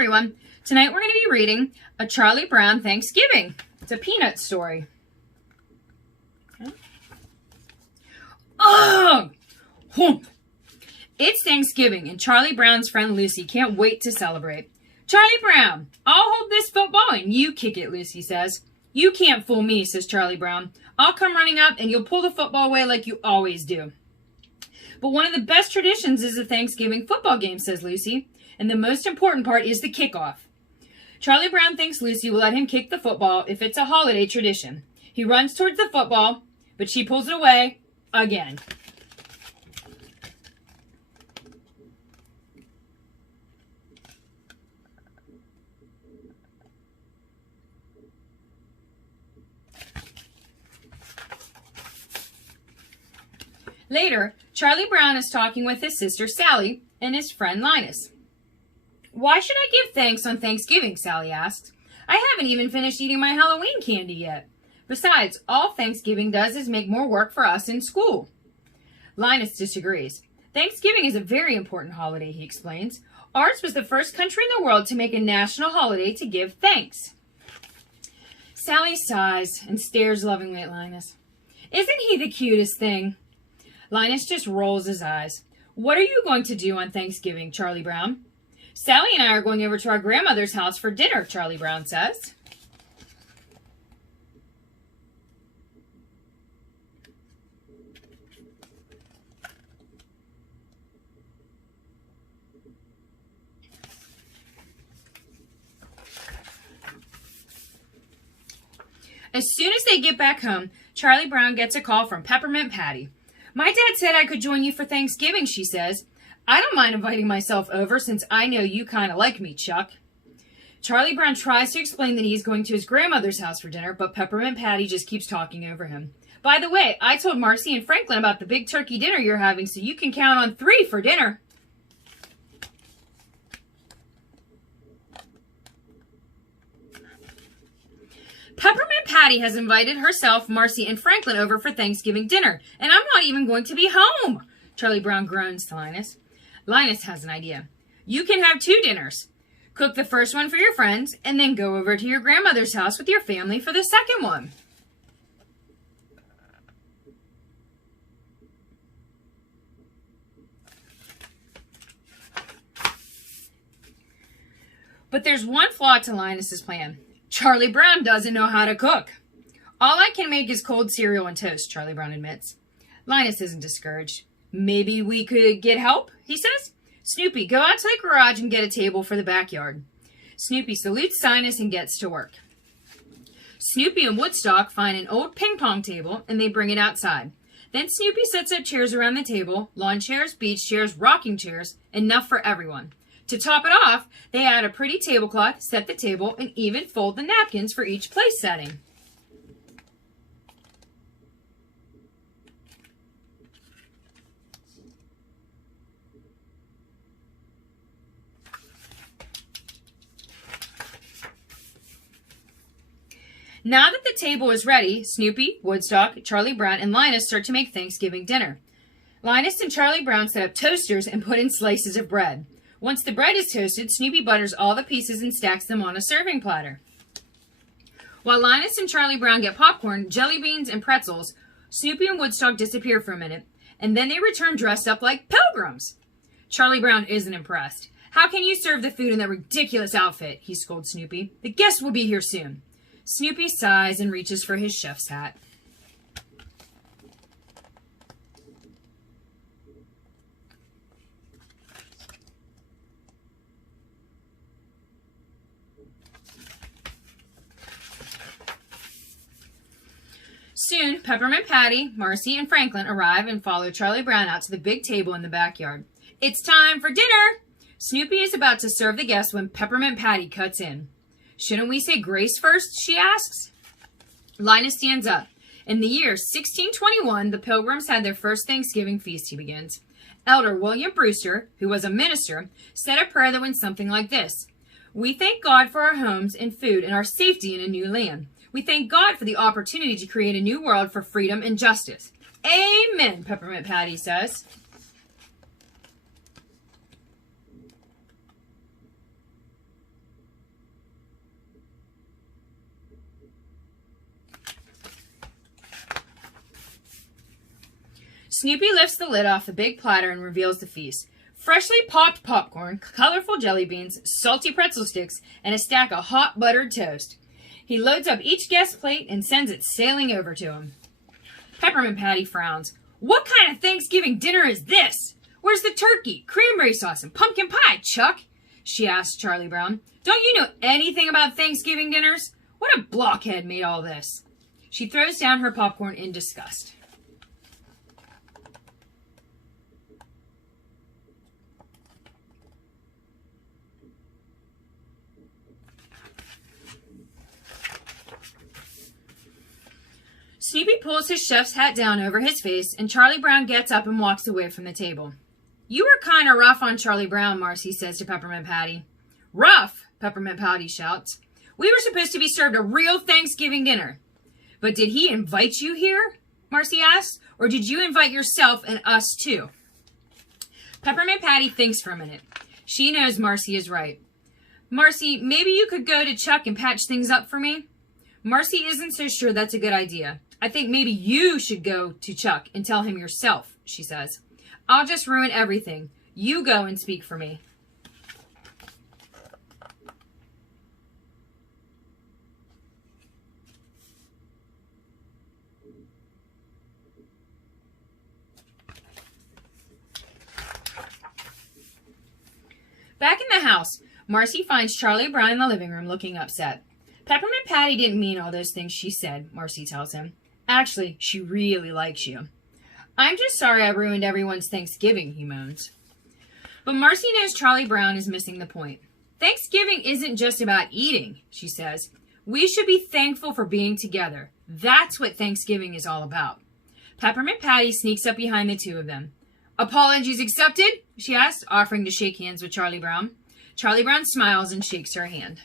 everyone. Tonight we're going to be reading A Charlie Brown Thanksgiving. It's a peanut story. Okay. Oh! It's Thanksgiving and Charlie Brown's friend Lucy can't wait to celebrate. Charlie Brown, I'll hold this football and you kick it, Lucy says. You can't fool me, says Charlie Brown. I'll come running up and you'll pull the football away like you always do. But one of the best traditions is a Thanksgiving football game, says Lucy. And the most important part is the kickoff. Charlie Brown thinks Lucy will let him kick the football if it's a holiday tradition. He runs towards the football, but she pulls it away again. Later, Charlie Brown is talking with his sister Sally and his friend Linus. Why should I give thanks on Thanksgiving, Sally asks. I haven't even finished eating my Halloween candy yet. Besides, all Thanksgiving does is make more work for us in school. Linus disagrees. Thanksgiving is a very important holiday, he explains. Ours was the first country in the world to make a national holiday to give thanks. Sally sighs and stares lovingly at Linus. Isn't he the cutest thing? Linus just rolls his eyes. What are you going to do on Thanksgiving, Charlie Brown? Sally and I are going over to our grandmother's house for dinner, Charlie Brown says. As soon as they get back home, Charlie Brown gets a call from Peppermint Patty. My dad said I could join you for Thanksgiving, she says. I don't mind inviting myself over since I know you kind of like me, Chuck. Charlie Brown tries to explain that he's going to his grandmother's house for dinner, but Peppermint Patty just keeps talking over him. By the way, I told Marcy and Franklin about the big turkey dinner you're having, so you can count on 3 for dinner. Peppermint Patty has invited herself, Marcy, and Franklin over for Thanksgiving dinner, and I'm not even going to be home, Charlie Brown groans to Linus. Linus has an idea. You can have 2 dinners. Cook the first one for your friends, and then go over to your grandmother's house with your family for the second one. But there's one flaw to Linus's plan. Charlie Brown doesn't know how to cook. All I can make is cold cereal and toast, Charlie Brown admits. Linus isn't discouraged. Maybe we could get help, he says. Snoopy, go out to the garage and get a table for the backyard. Snoopy salutes Linus and gets to work. Snoopy and Woodstock find an old ping pong table and they bring it outside. Then Snoopy sets up chairs around the table, lawn chairs, beach chairs, rocking chairs, enough for everyone. To top it off, they add a pretty tablecloth, set the table, and even fold the napkins for each place setting. Now that the table is ready, Snoopy, Woodstock, Charlie Brown, and Linus start to make Thanksgiving dinner. Linus and Charlie Brown set up toasters and put in slices of bread. Once the bread is toasted, Snoopy butters all the pieces and stacks them on a serving platter. While Linus and Charlie Brown get popcorn, jelly beans, and pretzels, Snoopy and Woodstock disappear for a minute, and then they return dressed up like pilgrims. Charlie Brown isn't impressed. How can you serve the food in that ridiculous outfit? He scolds Snoopy. The guests will be here soon. Snoopy sighs and reaches for his chef's hat. Soon, Peppermint Patty, Marcy, and Franklin arrive and follow Charlie Brown out to the big table in the backyard. It's time for dinner! Snoopy is about to serve the guests when Peppermint Patty cuts in. Shouldn't we say grace first, she asks. Linus stands up. In the year 1621, the Pilgrims had their first Thanksgiving feast, he begins. Elder William Brewster, who was a minister, said a prayer that went something like this. We thank God for our homes and food and our safety in a new land. We thank God for the opportunity to create a new world for freedom and justice. Amen, Peppermint Patty says. Snoopy lifts the lid off the big platter and reveals the feast. Freshly popped popcorn, colorful jelly beans, salty pretzel sticks, and a stack of hot buttered toast. He loads up each guest's plate and sends it sailing over to him. Peppermint Patty frowns. What kind of Thanksgiving dinner is this? Where's the turkey, cranberry sauce, and pumpkin pie, Chuck? She asks Charlie Brown. Don't you know anything about Thanksgiving dinners? What a blockhead made all this. She throws down her popcorn in disgust. Snoopy pulls his chef's hat down over his face, and Charlie Brown gets up and walks away from the table. You were kind of rough on Charlie Brown, Marcy says to Peppermint Patty. Rough, Peppermint Patty shouts. We were supposed to be served a real Thanksgiving dinner. But did he invite you here? Marcy asks. Or did you invite yourself and us too? Peppermint Patty thinks for a minute. She knows Marcy is right. Marcy, maybe you could go to Chuck and patch things up for me? Marcy isn't so sure that's a good idea. I think maybe you should go to Chuck and tell him yourself, she says. I'll just ruin everything. You go and speak for me. Back in the house, Marcy finds Charlie Brown in the living room looking upset. Peppermint Patty didn't mean all those things she said, Marcy tells him. Actually, she really likes you. I'm just sorry I ruined everyone's Thanksgiving, he moans. But Marcy knows Charlie Brown is missing the point. Thanksgiving isn't just about eating, she says. We should be thankful for being together. That's what Thanksgiving is all about. Peppermint Patty sneaks up behind the two of them. Apologies accepted, she asks, offering to shake hands with Charlie Brown. Charlie Brown smiles and shakes her hand.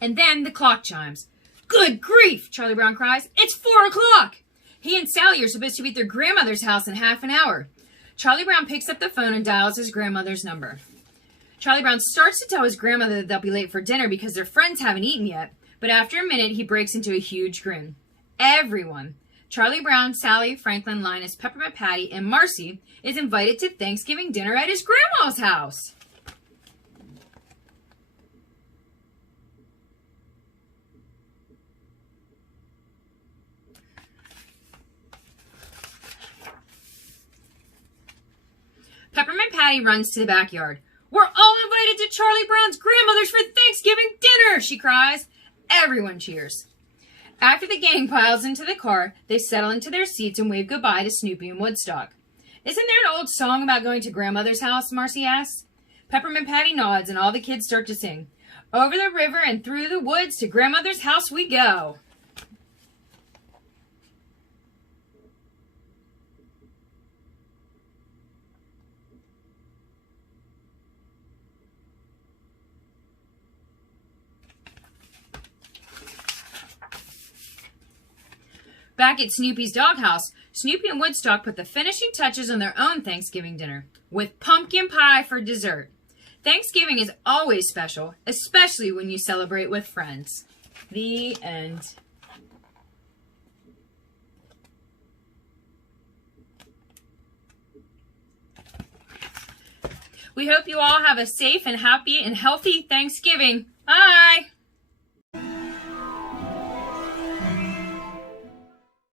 And then the clock chimes. Good grief, Charlie Brown cries. It's 4 o'clock. He and Sally are supposed to be at their grandmother's house in half an hour. Charlie Brown picks up the phone and dials his grandmother's number. Charlie Brown starts to tell his grandmother that they'll be late for dinner because their friends haven't eaten yet, but after a minute, he breaks into a huge grin. Everyone, Charlie Brown, Sally, Franklin, Linus, Peppermint Patty, and Marcy, is invited to Thanksgiving dinner at his grandma's house. Peppermint Patty runs to the backyard. We're all invited to Charlie Brown's grandmother's for Thanksgiving dinner, she cries. Everyone cheers. After the gang piles into the car, they settle into their seats and wave goodbye to Snoopy and Woodstock. Isn't there an old song about going to grandmother's house, Marcy asks. Peppermint Patty nods and all the kids start to sing. Over the river and through the woods to grandmother's house we go. Back at Snoopy's doghouse, Snoopy and Woodstock put the finishing touches on their own Thanksgiving dinner, with pumpkin pie for dessert. Thanksgiving is always special, especially when you celebrate with friends. The end. We hope you all have a safe and happy and healthy Thanksgiving. Bye!